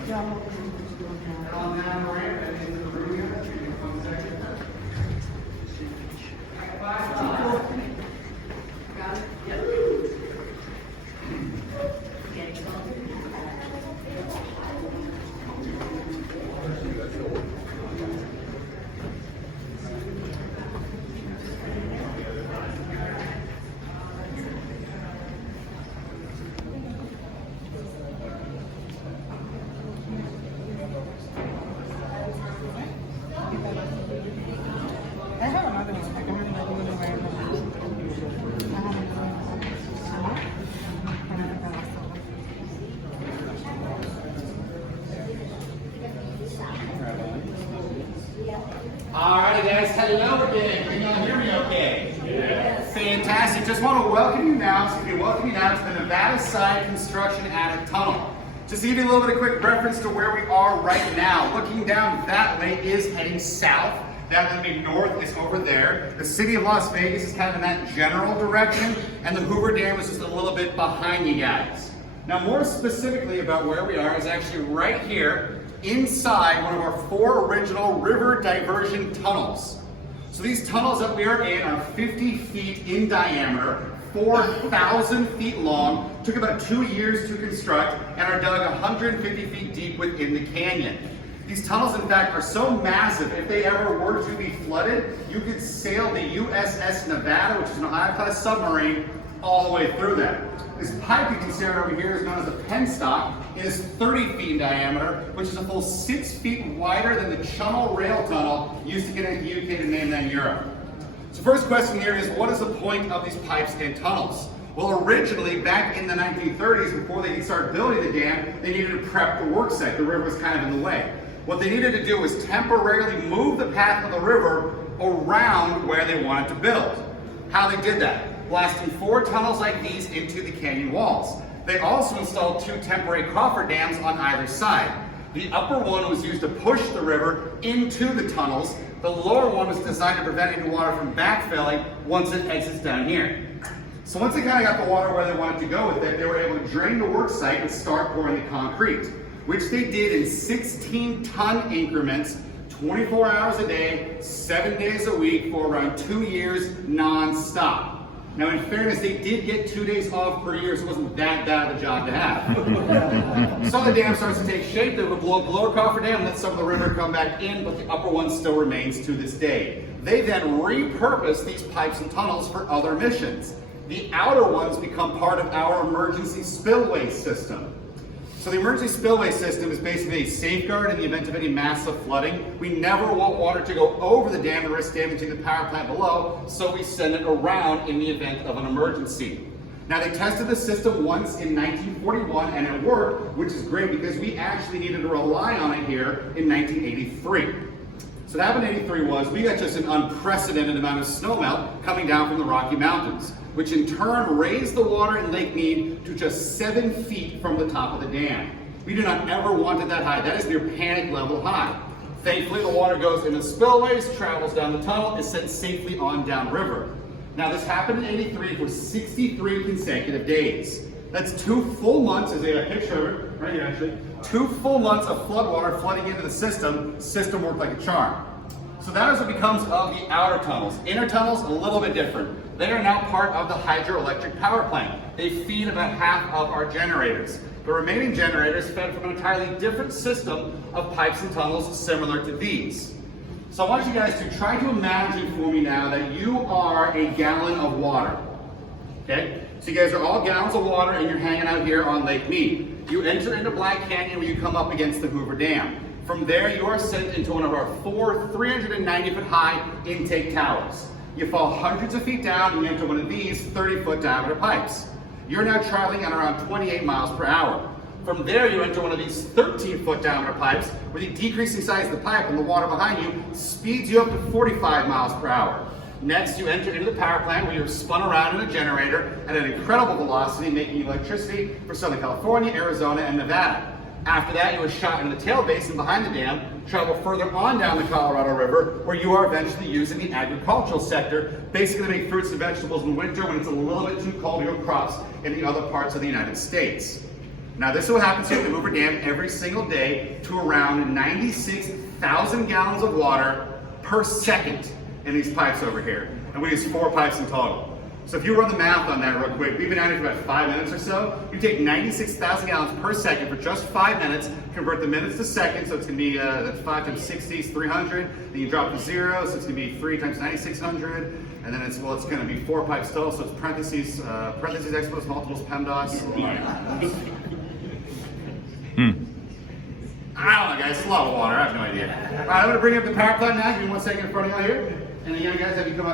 On down the ramp and into the room here. Give me 1 second. Got it? Yep. I have another one. I can really like a little right now. I have Alrighty guys, hello again. Can y'all hear me okay? Yes. Fantastic. Just want to welcome you now to the Nevada Side Construction Attic Tunnel. Just to give you a little bit of quick reference to where we are right now. Looking down that way is heading south. That would be north is over there. The city of Las Vegas is kind of in that general direction, and the Hoover Dam is just a little bit behind you guys. Now more specifically about where we are is actually right here inside one of our 4 original river diversion tunnels. So these tunnels that we are in are 50 feet in diameter, 4,000 feet long, took about 2 years to construct, and are dug 150 feet deep within the canyon. These tunnels, in fact, are so massive, if they ever were to be flooded, you could sail the USS Nevada, which is an Ohio-class submarine, all the way through them. This pipe you can see right over here is known as a penstock. It is 30 feet in diameter, which is a full 6 feet wider than the Channel Rail Tunnel used to connect the UK to mainland Europe. So first question here is, what is the point of these pipes and tunnels? Well, originally, back in the 1930s, before they started building the dam, they needed to prep the work site. The river was kind of in the way. What they needed to do was temporarily move the path of the river around where they wanted to build. How they did that? Blasting 4 tunnels like these into the canyon walls. They also installed 2 temporary cofferdams on either side. The upper one was used to push the river into the tunnels. The lower one was designed to prevent any water from backfilling once it exits down here. So once they kind of got the water where they wanted to go with it, they were able to drain the work site and start pouring the concrete, which they did in 16-ton increments, 24 hours a day, 7 days a week for around 2 years non-stop. Now, in fairness, they did get 2 days off per year, so it wasn't that bad of a job to have. So the dam starts to take shape. They would blow up the lower coffer dam, let some of the river come back in, but the upper one still remains to this day. They then repurpose these pipes and tunnels for other missions. The outer ones become part of our emergency spillway system. So the emergency spillway system is basically a safeguard in the event of any massive flooding. We never want water to go over the dam and risk damaging the power plant below, so we send it around in the event of an emergency. Now, they tested the system once in 1941 and it worked, which is great because we actually needed to rely on it here in 1983. So what happened in 83 was we got just an unprecedented amount of snowmelt coming down from the Rocky Mountains, which in turn raised the water in Lake Mead to just 7 feet from the top of the dam. We do not ever want it that high. That is near panic level high. Thankfully, the water goes into spillways, travels down the tunnel, is sent safely on downriver. Now, this happened in 83 for 63 consecutive days. That's 2 full months, as they have a picture of it, right here actually. 2 full months of floodwater flooding into the system. System worked like a charm. So that is what becomes of the outer tunnels. Inner tunnels, a little bit different. They are now part of the hydroelectric power plant. They feed about half of our generators. The remaining generators fed from an entirely different system of pipes and tunnels similar to these. So I want you guys to try to imagine for me now that you are a gallon of water. Okay? So you guys are all gallons of water and you're hanging out here on Lake Mead. You enter into Black Canyon where you come up against the Hoover Dam. From there, you are sent into one of our 4 390-foot high intake towers. You fall hundreds of feet down and you enter one of these 30-foot diameter pipes. You're now traveling at around 28 miles per hour. From there, you enter one of these 13-foot diameter pipes where the decreasing size of the pipe and the water behind you speeds you up to 45 miles per hour. Next, you enter into the power plant where you're spun around in a generator at an incredible velocity, making electricity for Southern California, Arizona, and Nevada. After that, you are shot into the tail basin behind the dam, travel further on down the Colorado River, where you are eventually used in the agricultural sector, basically to make fruits and vegetables in winter when it's a little bit too cold to grow crops in the other parts of the United States. Now this is what happens here at the Hoover Dam every single day to around 96,000 gallons of water per second in these pipes over here. And we use 4 pipes in total. So if you run the math on that real quick, we've been at it for about 5 minutes or so. You take 96,000 gallons per second for just 5 minutes, convert the minutes to seconds, so it's gonna be, that's 5 times 60 is 300. Then you drop to 0, so it's gonna be 3 times 9,600. And then it's gonna be 4 pipes total, so it's parentheses, exponents, multiples, PEMDAS. I don't know, guys, it's a lot of water, I have no idea. All right, I'm gonna bring up the power plant now, give me 1 second in front of y'all here. And again, guys, have you come up